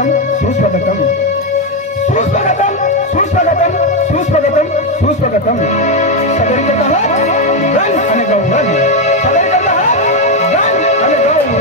सुस्वागतम सुस्वागतम सुस्वागतम सुस्वागतम सुस्वागतम सुस्वागतम सदर करता है रंग आणि गौरव सदर करता है रंग आणि गौरव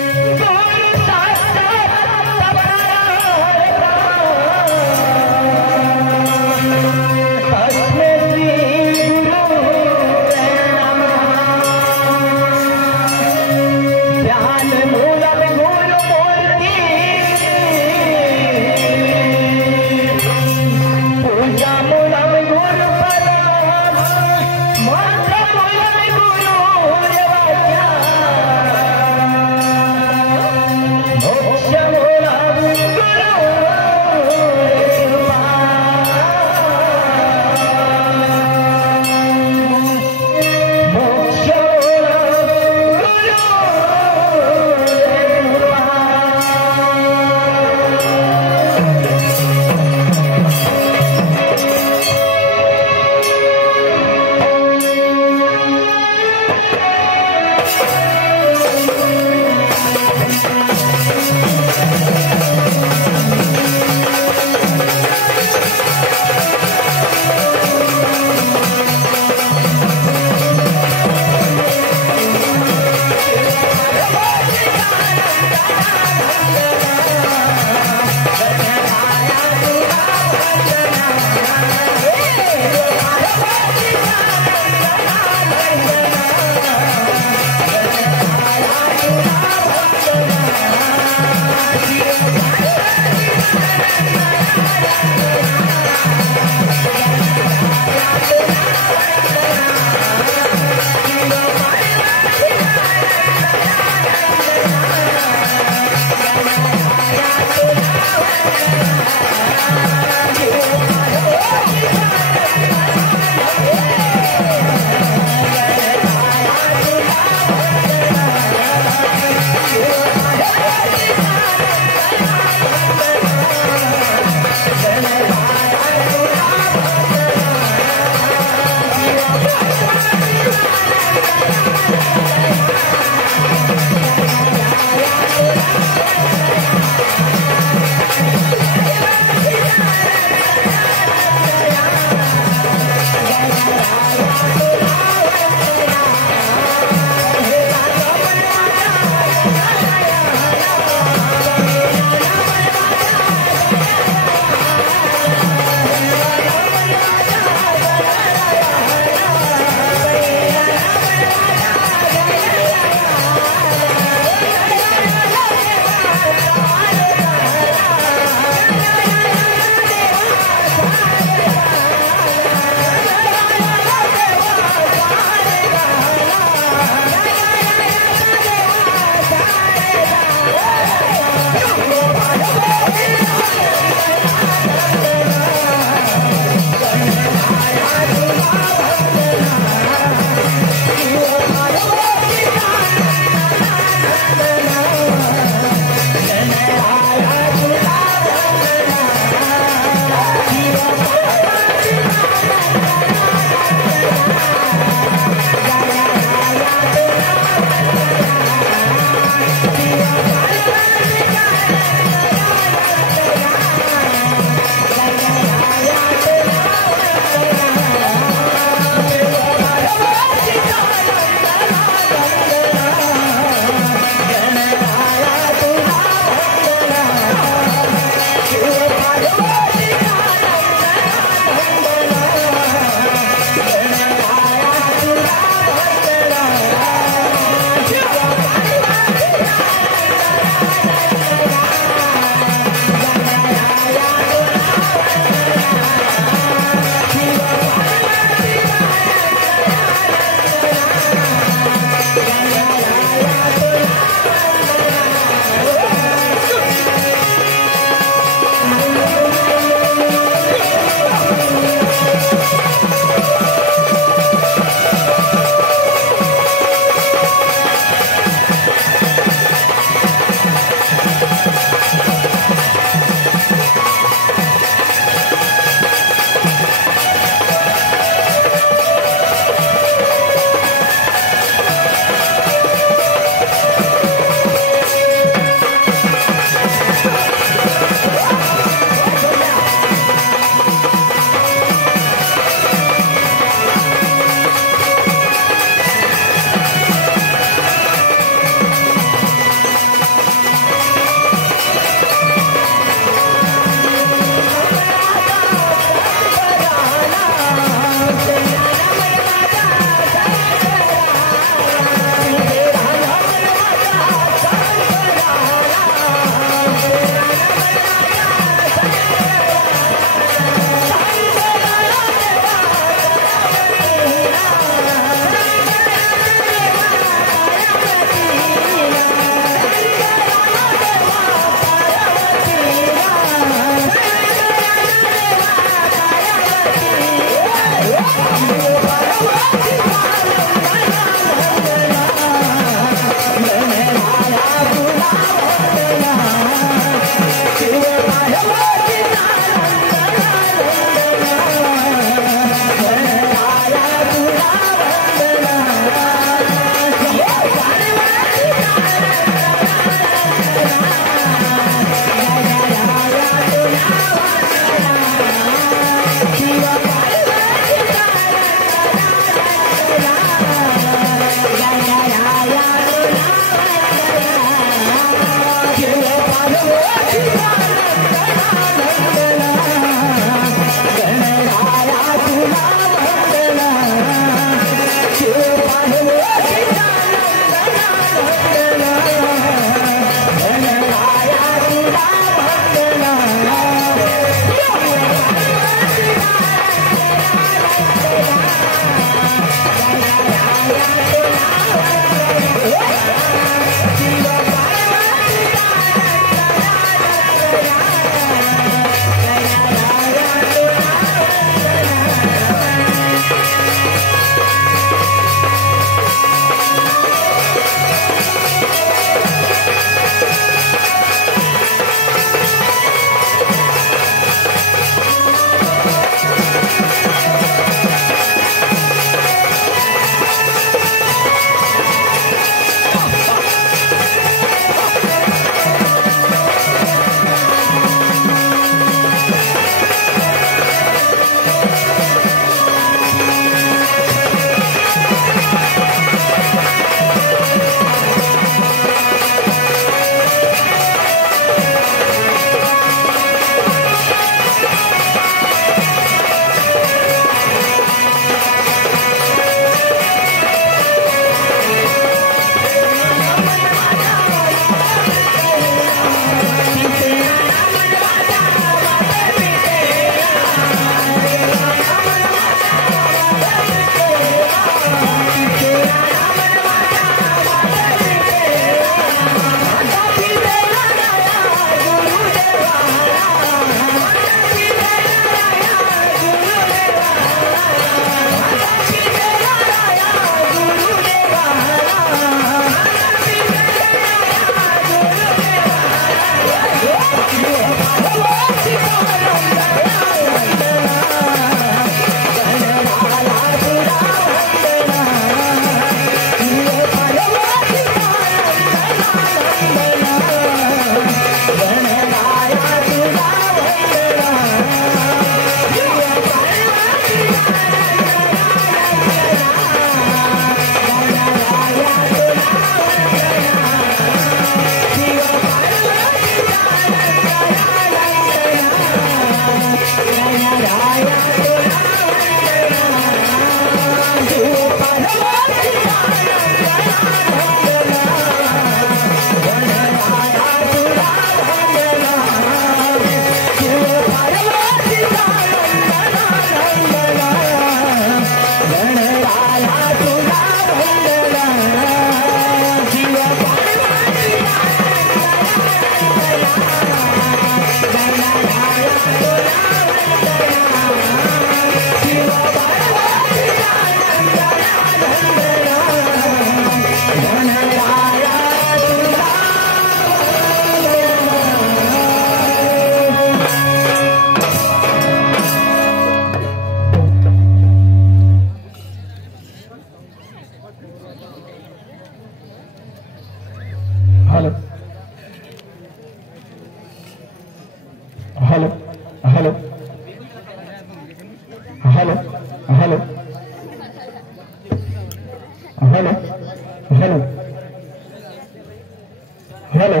हेलो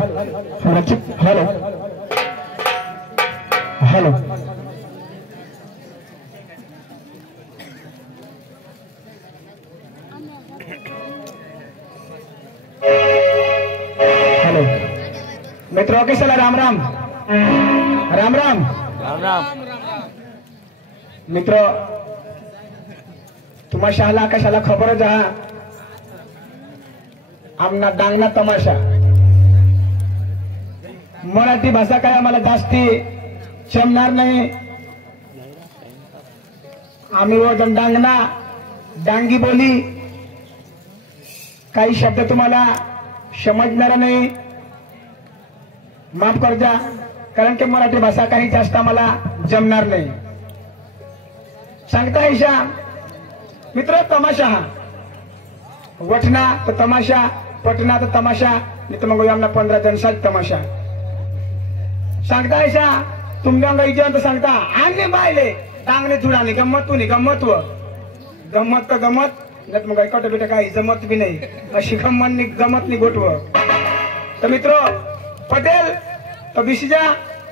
सुरक्षित हेलो हेलो हेलो मित्रों के सला राम राम राम राम राम राम मित्र तुम्हा शाला कशाला खबर जा आमना डांगना तमाशा मराठी भाषा काय आम्हाला जास्ती जमणार नाही आम्ही वजन डांगना डांगी बोली काही शब्द तुम्हाला समजणार नाही माफ कर जा कारण की मराठी भाषा काही जास्त आम्हाला जमणार नाही सांगता ईशा मित्र तमाशा हा वठना तर तमाशा पटना तर तमाशा नाही तर मग आमना 15 जणसाच तमाशा सांगता ईशा तुमच्या इजवंत सांगता आणि बायले डांगणे धुडाने गंमत तू नाही गंमत व गंमत तर गंमत नाही मग ऐकट बेटा काही जमत बी नाही अशी गंमत नाही गोठव तर मित्र पटेल तो बिसीजा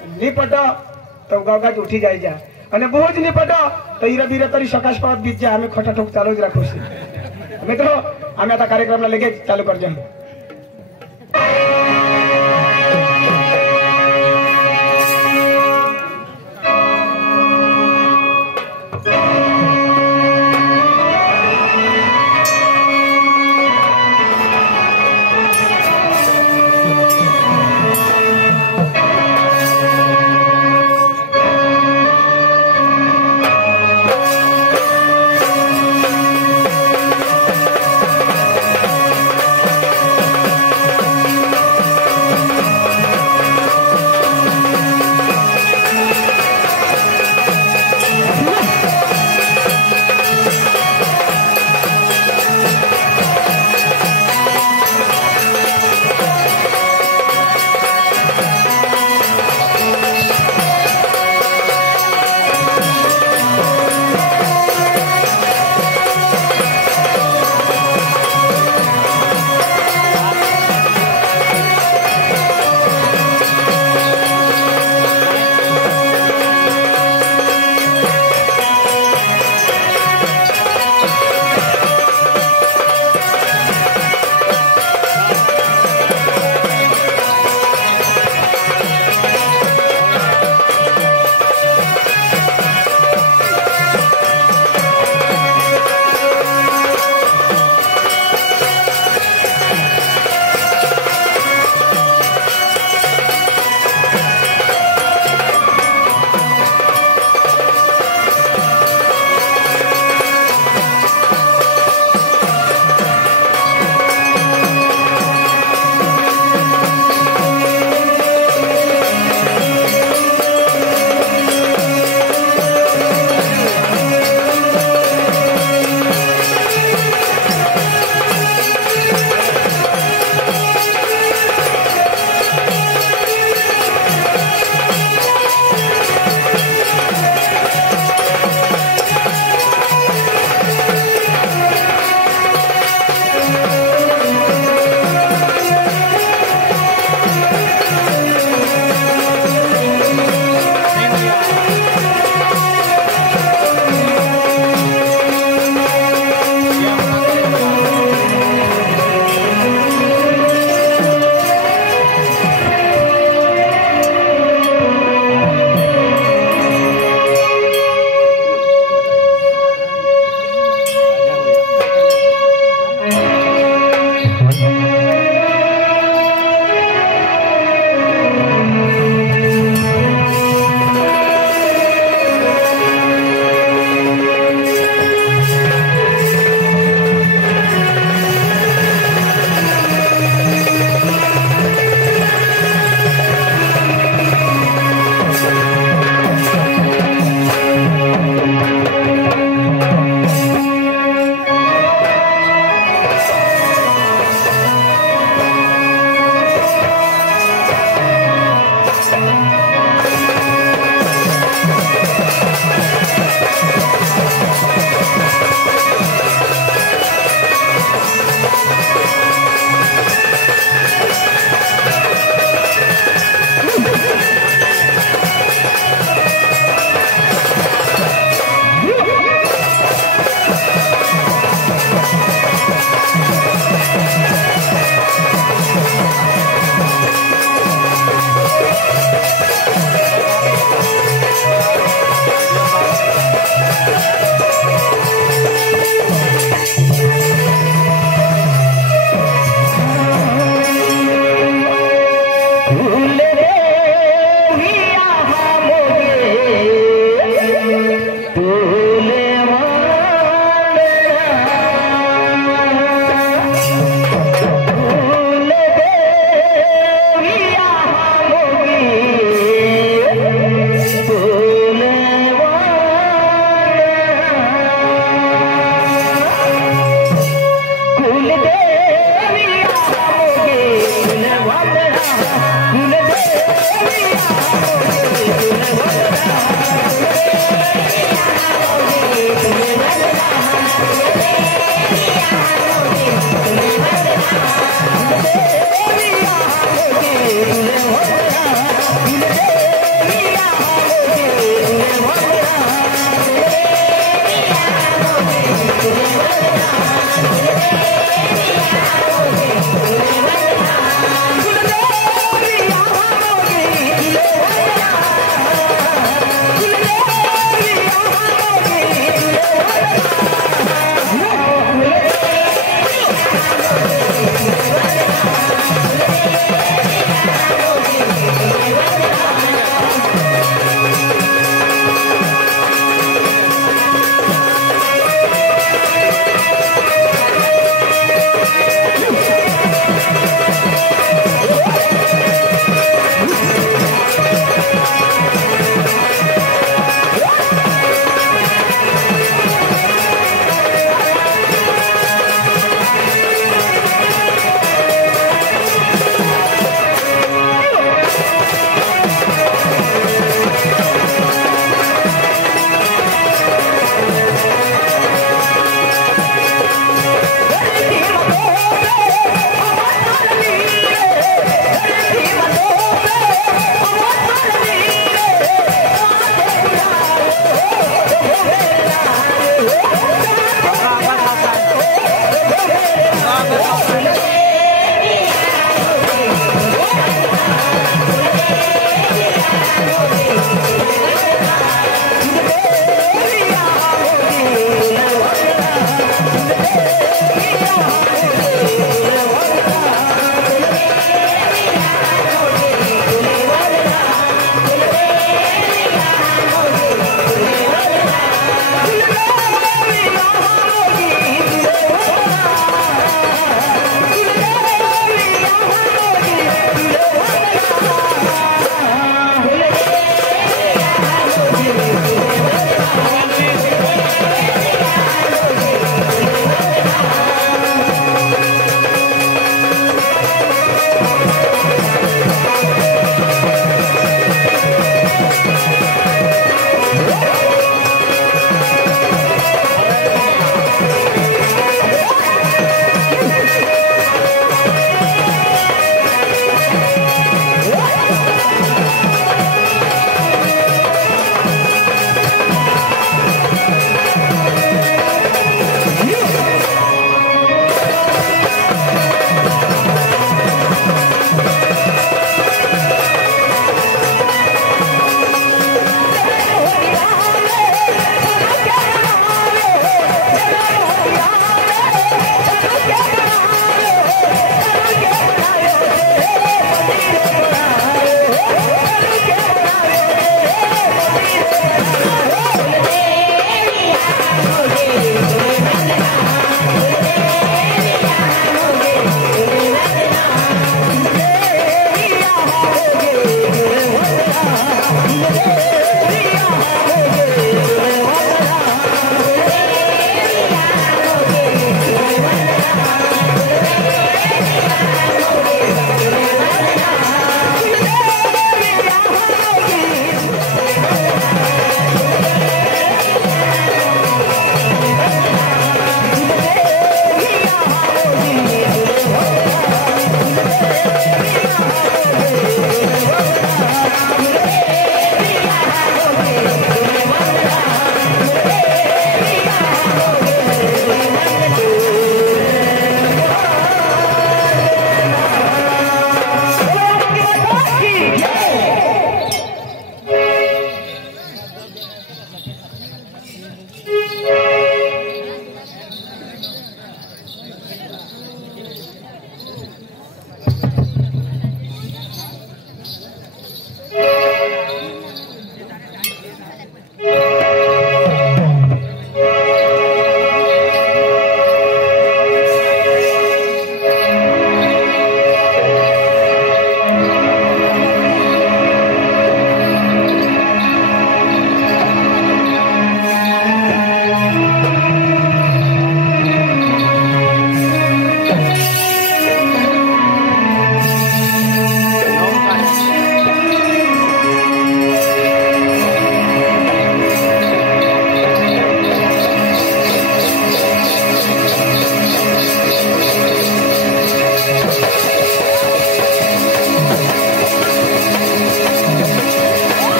नहीं पटो तो गावगाज उठी जायजा અને બહુ જ નહીં પટો તો ઈરા બીરા તરી સકાશ પાવત બીત જાય અમે ખોટા ઠોક ચાલુ જ રાખું છું મિત્રો અમે આ કાર્યક્રમના લગે ચાલુ કરજો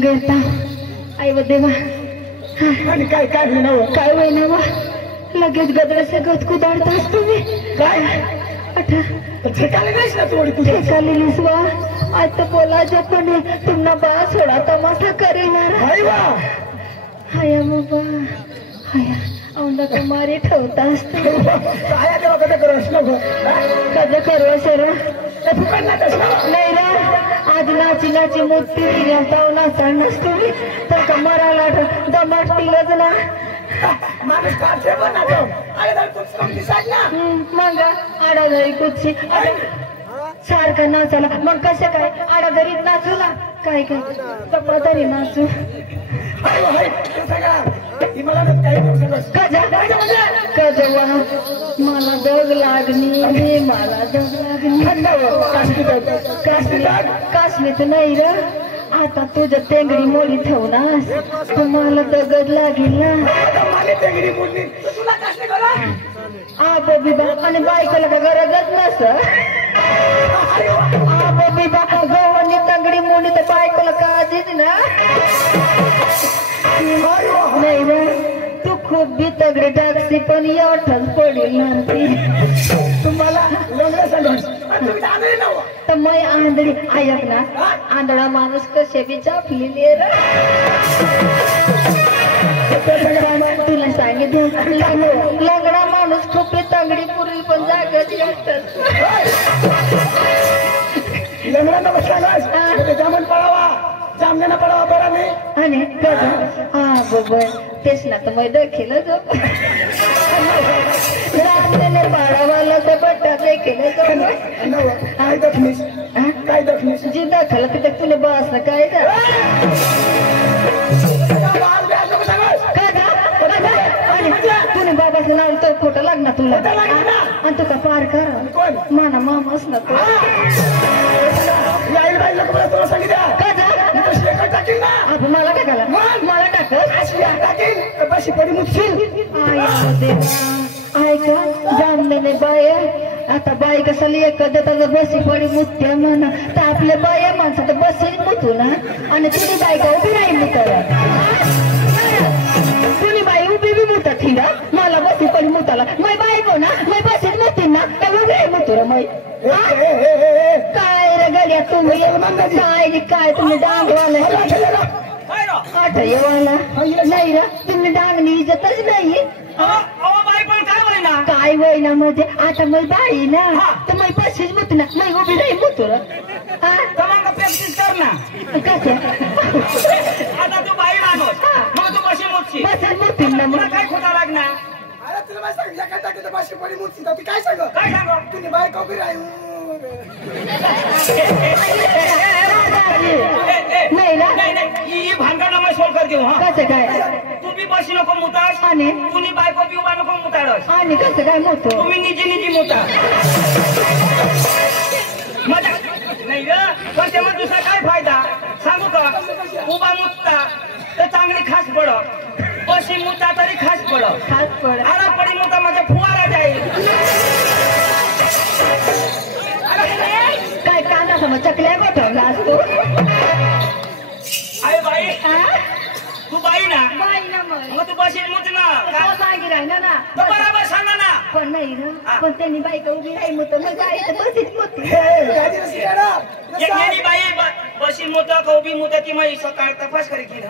मग येता आई व देवा आणि काय काय होईना काय होईना वा लगेच गदरसे गत कुदाडतास तुम्ही काय आठा ठेकाले नाहीस ना थोडी तुझ्या ठेकालेलीस वा आता बोलायचं पण तुमना बा सोडा तमाशा करेनार हाय वा हाया बाबा हाया औंदा कुमारी ठेवतास तू आया देवा कधी करस नको कधी करव सर तू करणार नाही रे आज नाची नाची मूर्ती दिल्या नाचणार तुम्ही तर कमराला दमाटतीलच ना माणूस काढते पण ना तो अरे तर तूच कमी सांग ना मग आडाघरी कुठची सारखा नाचाला मग कसं काय आडाघरीत नाचू ना काय काय कपडा तरी नाचू हाय हाय तू सांगा ही मला काही नको सांगस कजवा मला दग लागणी मला दग लागणी कासनीत नाही र आता तुझ्या तेंगडी मोडी ठेवणार तुम्हाला दगड लागेल ना बिबा आणि बायकोला का गरजच नस बिबा गव्हानी तंगडी मोडी तर बायकोला काळजीच ना नाही रे तू खूप बी तगडी टाकसी पण याठच पडेल ना तुम्हाला लग्न सांगस तर मै आंधळी ऐक ना आंधळा माणूस कसे बी चापलेले तुला सांगितलं लग्ना माणूस खूप तंगडी पूर्वी पण जागत लग्नाला सांगास जामन पडावा जामण्याला पडावा बरा नाही आणि हा बाबा तेच ना तर मै देखील रामने बाळावाला तर बट्टा देखील काय दखनीस काय दखनीस जी दाखल तिथे तुला बस ना काय तुने बाबाचं नाव तर खोटं लागणार तुला आणि तुका पार कर माना मामाच ना तो मला टाकाला मला टाकल बशी पडी मुठशील ऐका जामलेले बाय आता बाई कशाला एक त्याचा बसी पडी मुत्या म्हणा तर आपल्या बाया माणसं तर बसी मुतू ना आणि तुम्ही बायका उभी राहील तर तुम्ही बाई उभी बी मुतात हिरा मला बसी पडी मुताला मै बायको ना मै बसीत मुतीन ना तर उभी आहे मुतू मै काय रे गड्या तुम्ही काय तुम्ही डांगवाला आठवाला नाही रा तुम्ही डांगणी इज्जतच नाही काय वयना मध्ये आता मै बाई ना तर मै बसीच मुत ना मै उभी राही मुतू र प्रॅक्टिस कर ना आता तू बाई माणूस मग तू बशी मुतशी बसीच मुतीन ना मग काय खोटा लागणार अरे तुला माहिती सांग एका टाकीत बशी पडी मुठशील ती काय सांग काय सांगू तुम्ही बायका उभी राही नाही ना ही भांडणं मग सोल कर देऊ हा कसं काय तुम्ही बशी नको मुतास आणि तुम्ही बायको बी उभा नको मुताडस आणि कसं काय मोठं तुम्ही निजी निजी मुता मजा नाही ग पण त्यामुळे दुसरा काय फायदा सांगू का उभा मुतता तर चांगली खास पडत बशी मुता तरी खास पडत खास पड आला पडी मुता माझ्या फुवारा जाईल काय काना समज चकल्या गोठवला असतो अरे बाई तू बाई ना बाई ना मग तू बशी मुत ना मग बागी राहिला ना तो बरोबर सांगा ना पण नाही ना पण त्यांनी बायका उभी राही मग मग बाई तर बसीच मोठी एकमेनी बाई बशी मुत कौबी मुत ती माई सकाळ तपास करी की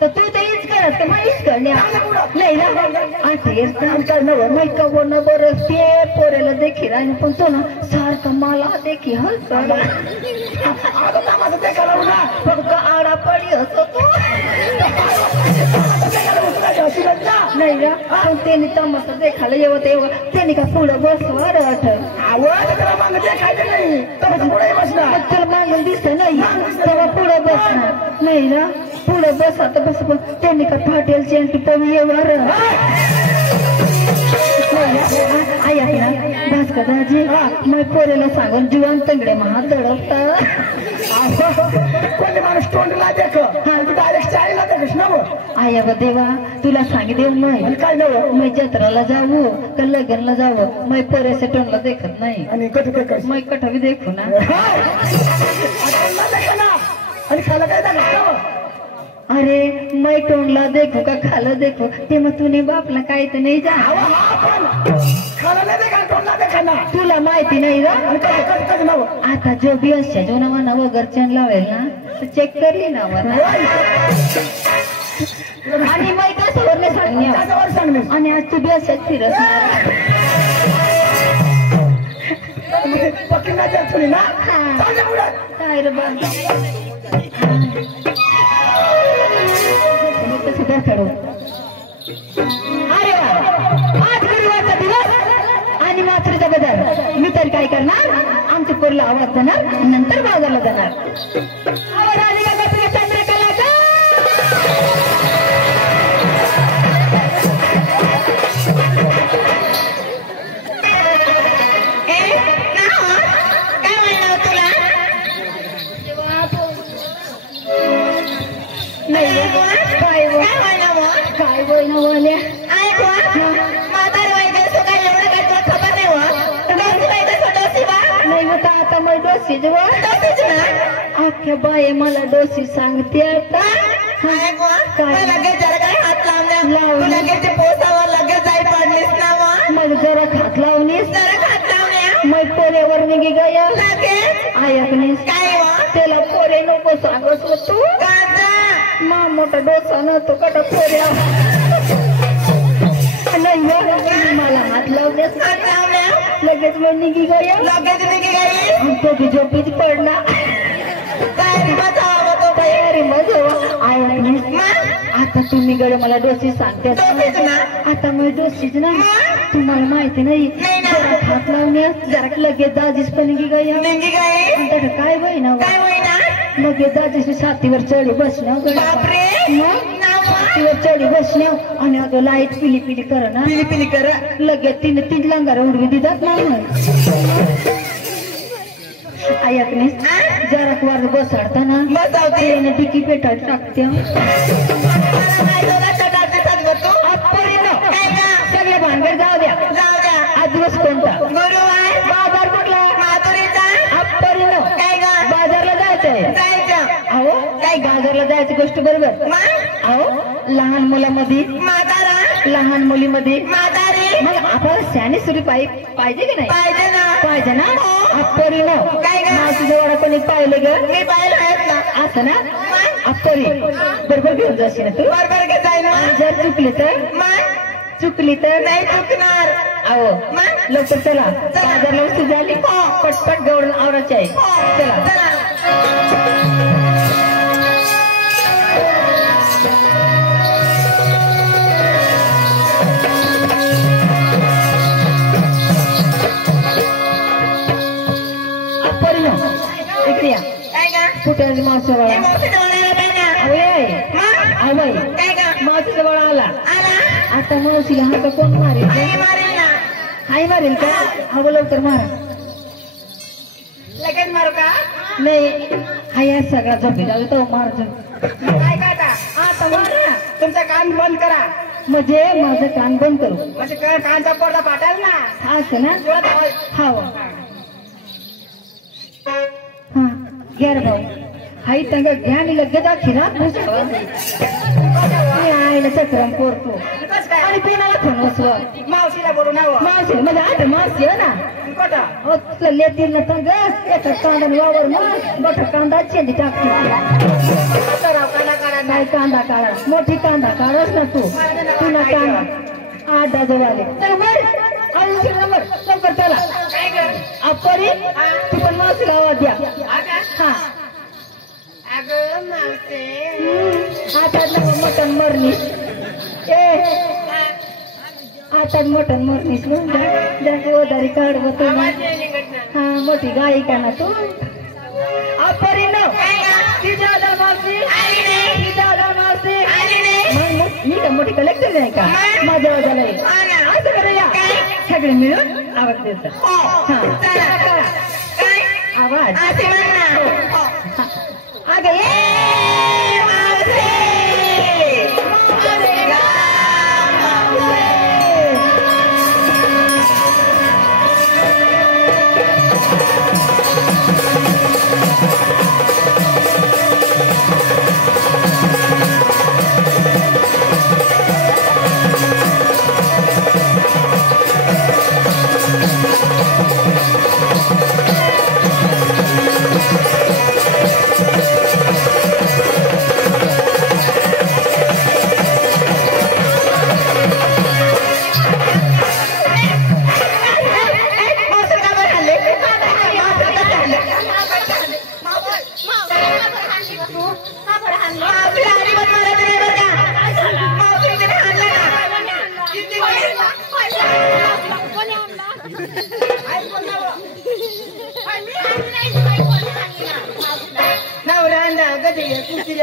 तर तू ते हेच करत मग हेच करणे नाही ना आता हेच काम करणं नाही का बोलणं बरं ते पोरेला देखील आणि पण तो ना सारखा मला देखील हस फक्त आडा पडी असतो तो नाही ना पण त्यांनी तमाशा देखायला येवत एवढं त्यांनी का पुढं बसवर त्याला मागून दिसत नाही तेव्हा पुढं बसणार नाही ना पुढे बस आता बस पण त्यांनी का फाटेल चेंट पवीवर आई आहे ना बस का दाजी मग पोरेला सांगून जीवन तंगडे महा दडवता कोणी माणूस तोंडला देख डायरेक्ट चायला देखस ना आया व देवा तुला सांगितलं नाही आणि काय नव मैं जत्राला जाऊ का लग्नला जाऊ मैं पोरे सेटनला देखत नाही आणि कधी काय काय मैं कठवी देखू ना आणि खायला काय झालं अरे मैं टोनला देखू का खाला देखू ते मग तुने बापला काय तर नाही जा खायला नाही देखा तोंडला देखा ना तुला माहिती नाही रा आणि कधी कधी कधी नव आता जो बी असच्या जो नावा नवं घरच्यान लावेल ना तर चेक करली ना आणि मैं कशावर नाही सांगण्या त्याच्यावर सांगणे आणि आज तू बी असत फिरत पक्की नाही जात ना काय रे बा सुद्धा करू अरे वा आज गुरुवारचा दिवस आणि मात्रेचा बदल मी तर काय करणार आमच्या पोरला आवाज देणार नंतर बाजारला जाणार आवाज आली का तुला चंद्रकलाचा अख्ख्या बाये मला डोसी सांगते आता मग जरा खात लावणीस मग पोऱ्यावर निघी गया ऐकणीस त्याला पोरे नको सांगत होतो मा मोठा डोसा न तो कटा पोऱ्या नाही मला हात लावण्यास लगेच मग निघी गया तो भी झोपीच पडला तयारी मग आता तुम्ही गड मला डोसी सांगते आता मग डोसीच ना तुम्हाला माहिती नाही जरा हात लावण्यास जरा लगेच दाजीच पण निघी गया काय बाई ना लगेच दाजीची छातीवर चढी बसण्या छातीवर चढी बसण्या आणि आता लाईट पिली पिली कर ना पिली कर लगेच तिने 3 लंगार उडवी दितात ना ऐकणीस जरा वार बसाडताना डिकी पेटात टाकते सगळे भानगड जाऊ द्या आज दिवस कोणता बाजार कुठला बाजारला जायचंय अहो काय बाजारला जायची गोष्ट बरोबर अहो लहान मुलामध्ये लहान मुलीमध्ये मग आपण शहाणी सुरी पाहिजे की नाही पाहिजे ना अप्परी न तुझ्या कोणी पाहिलं ग असं ना अप्परी बरोबर घेऊन जाशील ना तू जर चुकली तर नाही चुकणार अहो लवकर चला बाजारला वस्तू झाली पटपट गवडून आवरायची आहे चला कुठे मावशीचा बाळा आला आता मावशीला हा का कोण मारेल आई मारेल का हवं लवकर मारा लगेच मारू का नाही हा या सगळा झोपे जाऊ तो मार आता मारा तुमचं कान बंद करा म्हणजे माझं कान बंद करू म्हणजे कानचा पडदा फाटेल ना असं ना हा हा घ्या रे भाऊ हाई तंग घ्या आणि लगेच खिरा आईला चक्रम पोरतो आणि पिनाला फोन बसलो मावशीला बोलू ना मावशी म्हणजे आता मावशी आहे ना तुला लेतील ना तंग एका कांदा वावर मग मोठा कांदा चेंदी टाकते काय कांदा काढा मोठी कांदा काढस ना तू तुला कांदा 8 डझन आले नंबर लवकर चला अप्परी तू पण मावशीला आवाज द्या हा आता मटन मरलीस आता मटन मरलीस वदारी काढव तू हा मोठी गाई का ना तू अप्परी मी का मोठी कलेक्टर नाही का माझ्या वाजाला असं करूया सगळे मिळून आवाज देतात आवाज अगं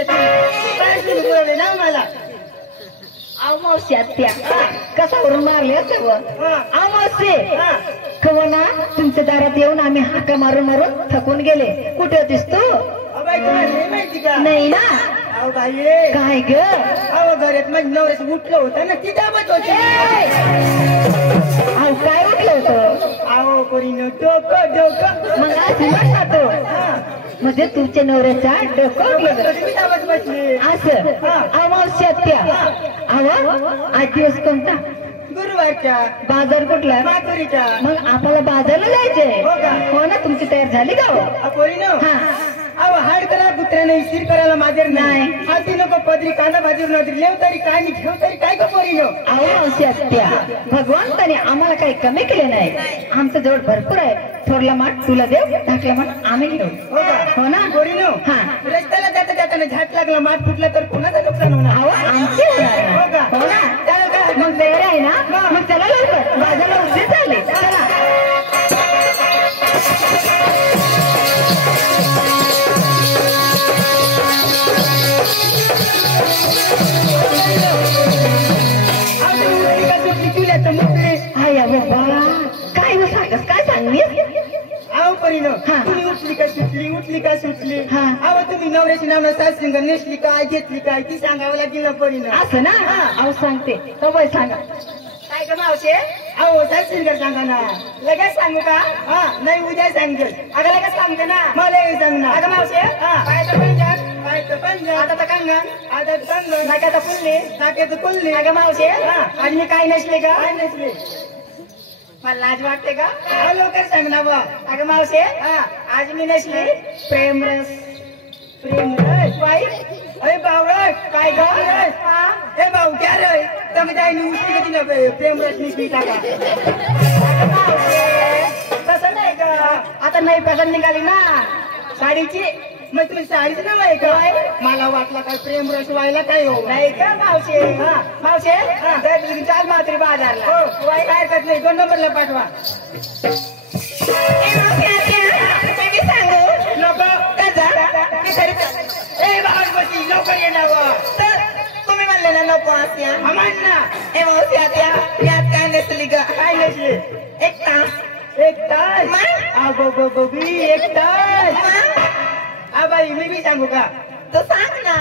काय सुरू करले ना मला अमावस्या त्या कसावरून मारले सगळं अमावस्ये कवना तुमच्या दारात येऊन आम्ही हाका मारून मारून थकून गेले. कुठे होतीस तू? बाई तुम्हाला नाही माहिती का? नाही ना. अहो बाई काय ग? अहो घरात माझ्या नवऱ्याचं उठलं होतं ना ती दाबत होती. अहो काय उठलं होतं? अहो पोरीनं डोकं मग आज म्हणतो म्हणजे तुमच्या नवऱ्याचा डोकं उठलं तुम्ही दाबत बसले. असं अमावस्या त्या अहो आज दिवस कोणता? गुरुवारच्या बाजार कुठला? माथुरीच्या. मग आपल्याला बाजारला जायचंय. हो का? हो ना. तुमची तयार झाली का हो? पोरीनं हा अहो हाड करा कुत्र्या नाही शिर करायला माझ्यावर नाही. हाती नको पदरी कांदा भाजीवर नव्हती लेव तरी काय नाही घेऊ तरी काय का पोरीनं. अमावस्या त्या भगवंताने आम्हाला काही कमी केले नाही. आमचं जवळ भरपूर आहे. थोरला माठ तुला देव धाकला माठ आम्ही घेऊ. हो का? हो ना. पोरीनं हा रस्त्याला जाता जाताना झाट लागला माठ फुटला तर कोणाचं नुकसान होणार. अहो आमची हो का? हो ना. त्याला काय मग तयार आहे ना. मग चला लवकर बाजारला उशीर झाले. चला आया बाबा काय न सांगस काय सांगलीस? आव परिणव हा. तुम्ही उठली का सुटली हा. अहो तुम्ही नवऱ्याची नाव सासरिंग नेसली काय घेतली काय ती सांगावं लागेल ना परिणव. असं ना. अहो सांगते तवय सांगा. काय का मावशे? अहो सासरिंग सांगा ना. लगेच सांगू का? हा नाही उद्या सांगेल. अगं लगेच सांगते ना. मला सांग ना. अगं मावशे पायाचं पंजन आता तर कंगन नाक्याचं फुलली अगं मावशे आज मी काय नसले का? काय नसले मला लाज वाटते का? हा लवकर सांग ना बा. अगं मावशे आज मी नसली प्रेमरस बाई. अरे बावळ काय ग? हे भाऊ क्या रे तुम्ही जाईन उठली किती ना प्रेमरस निघली का? तसं नाही का? आता नाही पसंत निघाली ना साडीची. मग तुम्ही साडीच नाव आहे का? मला वाटलं काय प्रेमरस व्हायला काय हो नाही का मावशे? मावशे चाल मात्री बाजारला काय करत नाही 2 नंबरला पाठवा. सांगू नको बागवती लवकर येणार तुम्ही म्हणले ना नको आत्या ना यात काय नसली का? काय नसली? एक तास 1 तास बाई मी बी सांगू का? तो सांग ना.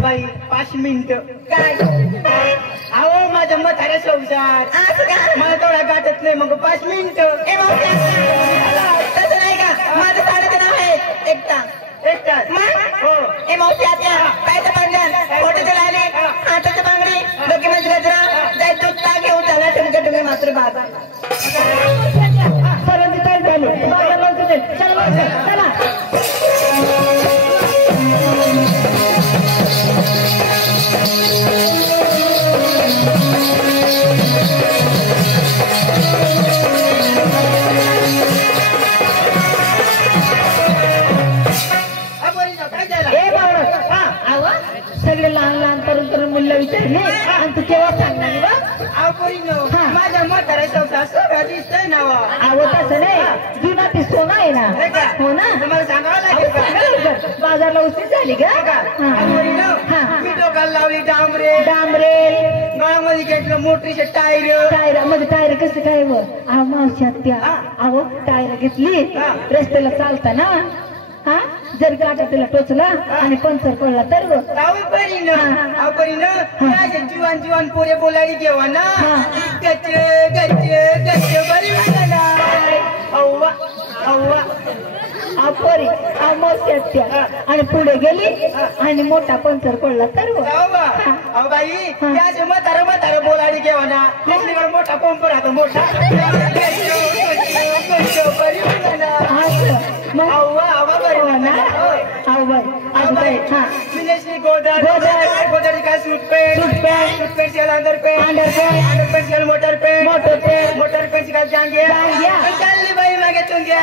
बाई 5 मिनिटं काय? अहो माझ्या म्हाताऱ्या संसार मला तेवढा गाठत नाही मग 5 मिनिटं. तसं नाही का? माझं साडेचं नाव आहे 1 तास. हो ए मावशी पायचं पंजन फोटोचे लाले हाताची बांगडी डोक्यामध्ये गजरा जाय दूध का घेऊन झाला तुम्ही मात्र बाबा सर्वांची तयार झाली. बाजारला उतरते. चला चला. सगळे लहान लहान तरुण मुलं विचारले आणि तू केव्हा सांगणार बा? माझ्या म्हाताऱ्या संसार सगळं दिसतंय ना. अहो तसं नाही. जुना ती सोना आहे ना. हो ना. तुम्हाला सांगावं लागेल. बाजारला उशीर झाली का? मी डोक्याला लावली डांबरे गळ्यामध्ये घेतलं मोटरीचे टायर म्हणजे टायर कसं काय? अहो मावशी त्या अहो टायर घेतली रस्त्याला चालताना जर गाडा तिला टोचला आणि पंचर पडला तर जीवन पोरे बोलाडी घेवा ना गच्च बरी परी त्या आणि पुढे गेली आणि मोठा पंचर पडला तर बाई म्हातारा बोलाडी घेवा ना मोठा पंप राहतो मोठा गोदर का suit pant under pant motor pant का जांगे चल बाई मागे तुंग्या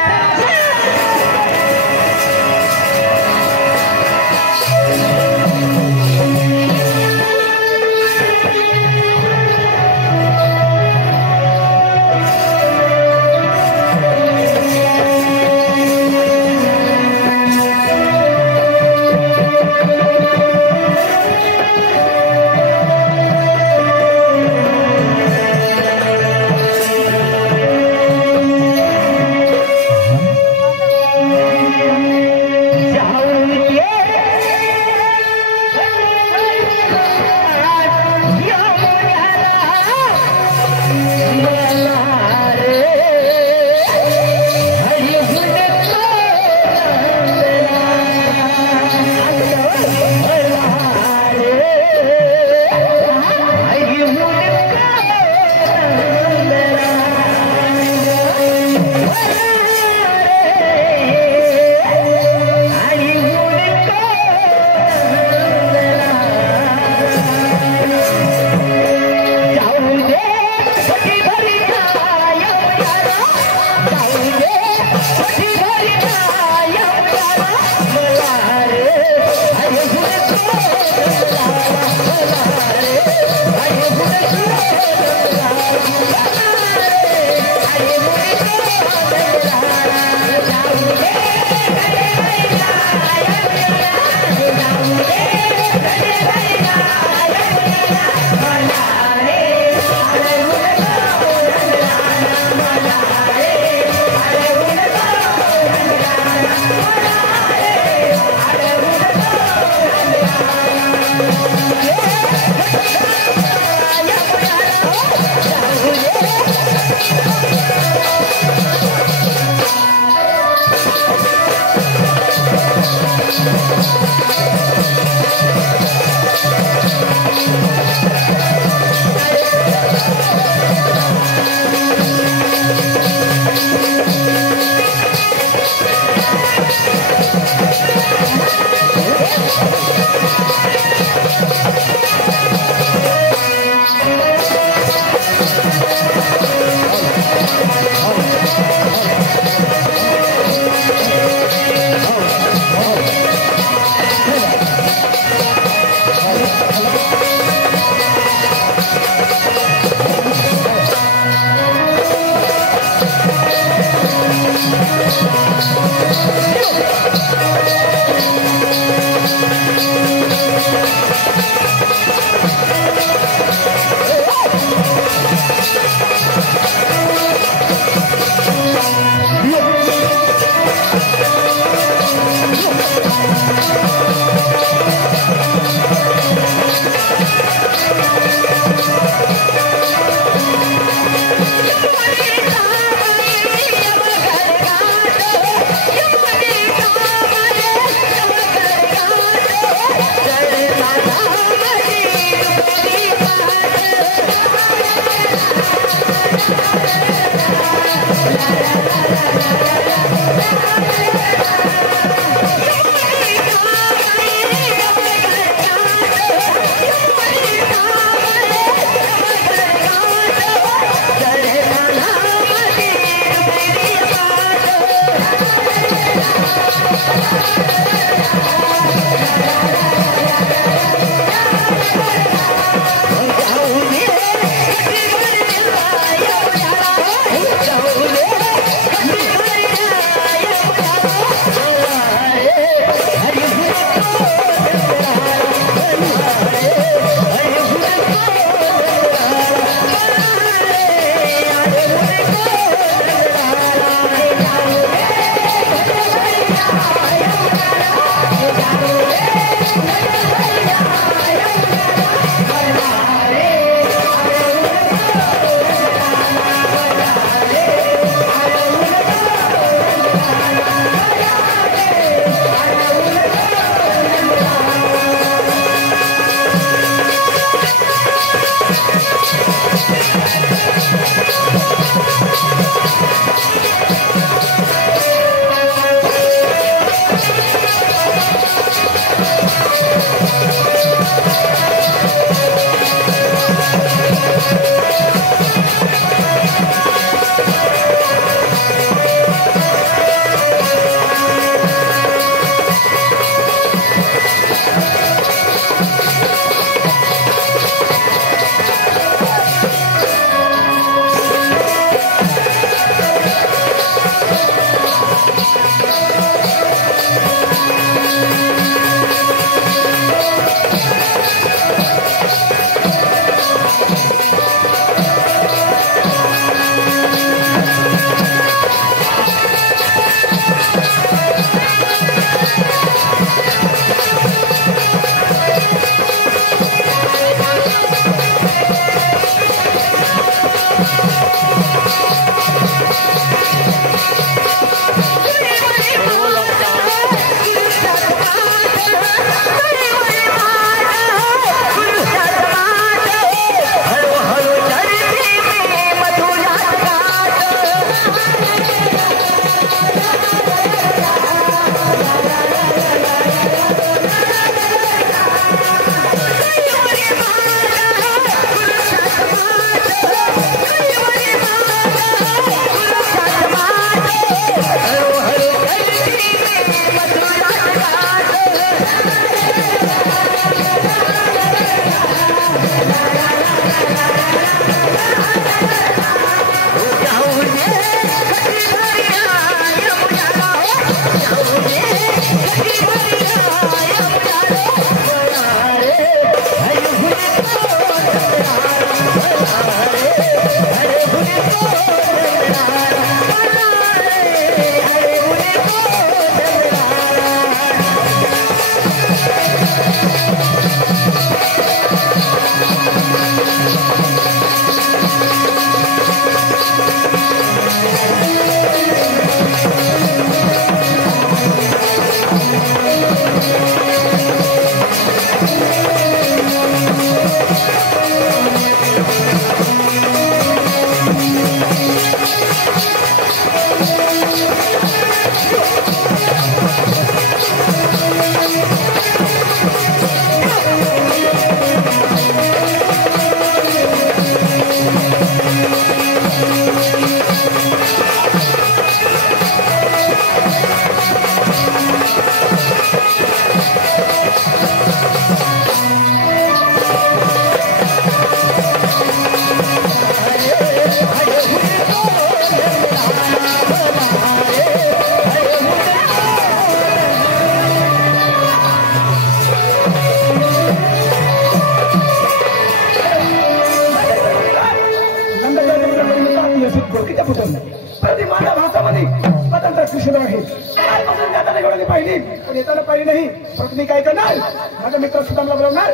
तुम्ही काय करणार माझा मित्र सुदामला बोलवणार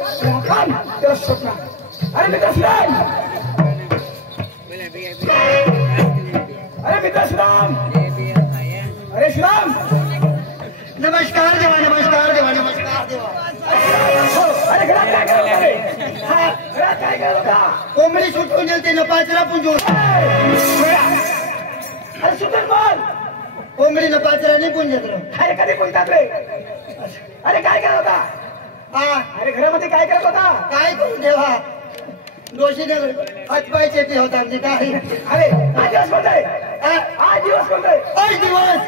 त्याला स्वप्न अरे मित्र सुदाम अरे मित्र सुदाम अरे सुदाम नमस्कार देवा नमस्कार देवा नमस्कार देवा अरे घरात काय करत होते घरात काय करत होता कोंबडी सुटून गेलते न पाचरा पुंजू अरे सुधर बोल कोंबडी न पाचरा नाही पुंजत अरे कधी बोलतात रे अरे काय करत होता हा अरे घरामध्ये काय करत होता काय करू देवा दोषीने हातपायचे ते होता म्हणजे काय अरे आज दिवस कोणताय आज दिवस कोणताय तोच दिवस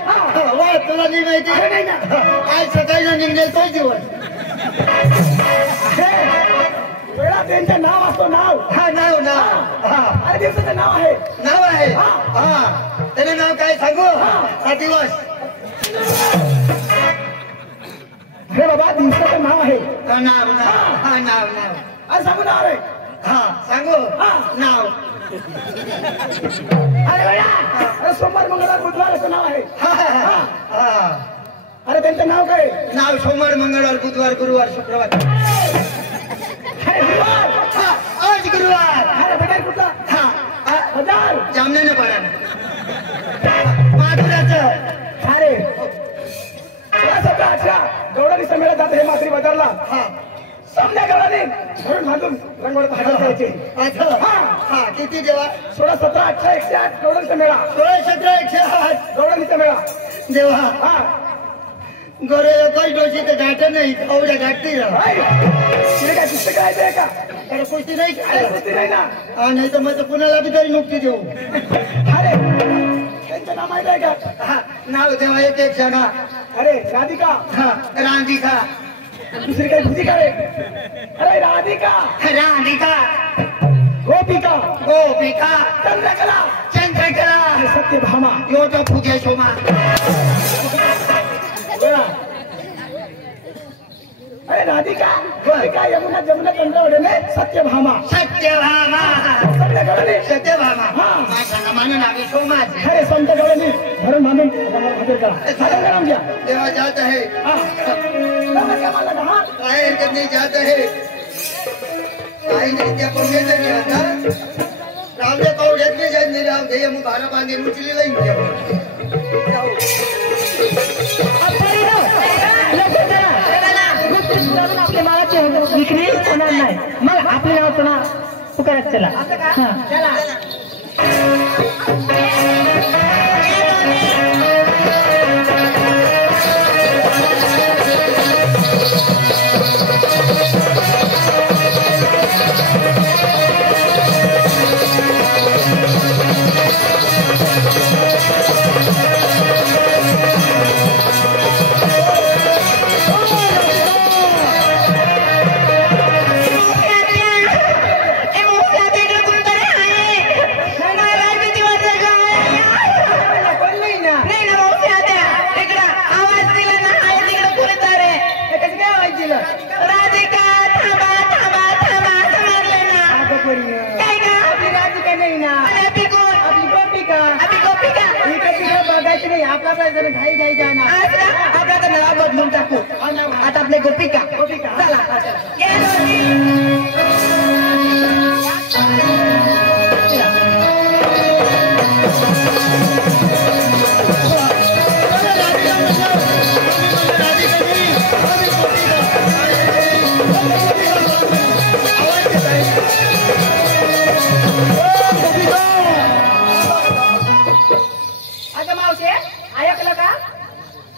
वा तुला नाही माहिती अरे नाही ना आज सकाळी निघेल तोच दिवस वेळा त्यांचं नाव असतो नाव हा नाव नाव अरे दिवसाचं नाव आहे नाव आहे हा त्याने नाव काय सांगू हा दिवस हे बाबा दिवसाचं नाव आहे हा नाव नाव हा नाव नाव अरे सांगू नाव आहे हा सांगू नाव अरे वेळा अरे सोमवार मंगळवार बुधवार असं नाव आहे हा अरे त्यांचं नाव काय नाव सोमवार मंगळवार बुधवार गुरुवार शुक्रवार अरे गुरुवार आज गुरुवार अरे बजार कुठला हा बजार जामनेर पडा माथुराचं अरे 17-18 गौडानी समेळा जात हे मात्री बाजारला हा समजा गौडानी म्हणून बांधून रंगवत हातात द्यायचे अच्छा हा किती देवा 16, 17, 18, 108 गौडानी समेळा 16, 17, 108 गौडानी समेळा देवा हा गोरे काही डोशी तर गाठ नाही एवढ्या गाठती राहा तुला काय पुस्तक करायचं आहे का तर कुस्ती नाही अरे कुस्ती नाही ना हा नाही तर मग कुणाला बी तरी नुकती देऊ अरे त्यांचं नाव माहित आहे का हा नाव देवा एक एक सांगा अरे राधिका हा राधिका दुसरी काही भूतिका रे अरे राधिका राधिका गोपिका गोपिका चंद्रकला चंद्रकला आणि सत्यभामा यो तो पूजे शोमा अरे राधिका गोपिका यमुना जमुना चंद्रवडे सत्यभामा सत्यभामा सत्यगवळणी सत्यभामा हा. माझा मानून आम्ही शोमाचे अरे संत गवळणी धरून बांधून हजर करा साधन नाम घ्या देवा जात है बाहेर करने जात है काही नाही त्या पंगेचं नाही आता रामले कवड्यात नाही जात नाही राव ते मग बारा बांधे उचली लाईन आपल्या मालाची विक्री होणार नाही मग आपले नाव पुन्हा पुकारत चला घाई घाई जाना आपला तर नाव बदलून टाकू आता आपले गोपिका गोपिका चला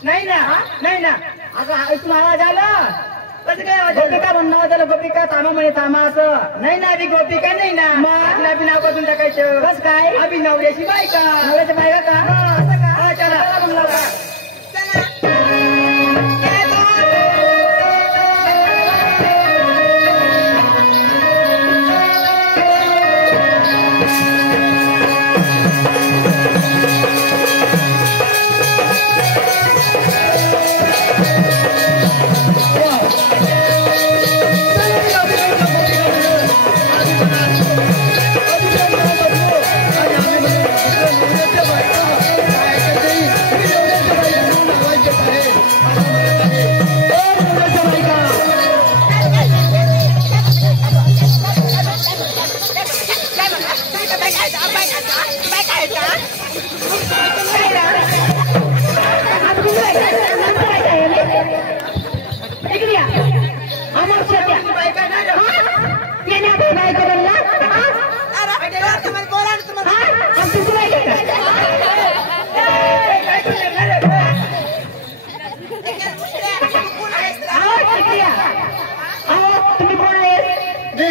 नाही ना नाही ना अगं ऐकून आवाज आला कसं काय आवाज गोपिका म्हणणं त्याला गोपिका थांबा म्हणे थांबा असं नाही ना अभि गोपिका नाही ना मग अभि नाव बदलून टाकायचं बस काय अभि नवऱ्याची बायका नवऱ्याची बायका का असं का चला मग लावा.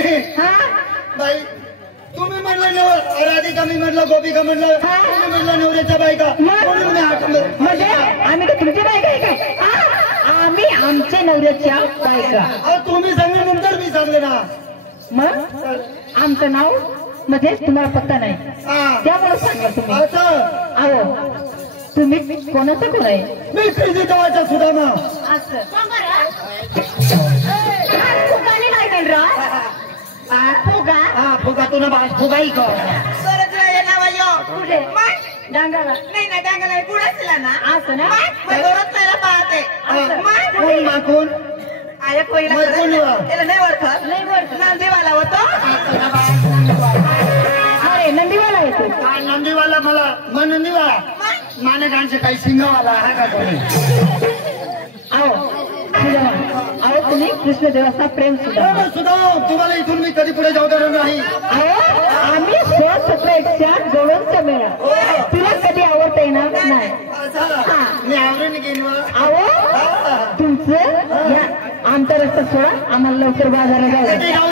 बाई तुम्ही म्हणलं राधिका मी म्हणलं गोपिका म्हणलं तुम्ही म्हणलं नवऱ्याच्या बायका म्हणून मी हटलं. म्हणजे आम्ही का तुमची बायका आहे काय आम्ही आमच्या नवऱ्याच्या बायका अहो तुम्ही सांगले नंतर मी सांगले ना मग आमचं नाव म्हणजे तुम्हाला पत्ता नाही त्यामुळे सांगा तुम्ही असं अहो तुम्ही कोणाचं कोण आहे मी श्रीजितावाचा सुदामा असं फुगाने नाही म्हणरा फुगा फुगा तुला फुगाई का कुठे डांगाला नाही ना डांगा नाही पुढे ना असं ना पाहते कोण माकून आया पहिला मग कोण वा? त्याला नाही ओळखत नाही बरं नांदेवाला होतो अरे नंदीवाला येतो नंदीवाला मला मग नंदीवाला मानेकांचे काही सिंगावाला आहे का कोणी अहो अहो तुम्ही कृष्ण देवाचा प्रेम सुद्धा सुद्धा तुम्हाला इथून मी कधी पुढे जाऊ देणार नाही. अहो आम्ही 16-17 जवळचा मेळा तुला कधी आवडता येणार नाही मी आवडून गेलो अहो तुमचं या आमचा रस्ता सोडा आम्हाला लवकर बाजारात जाऊ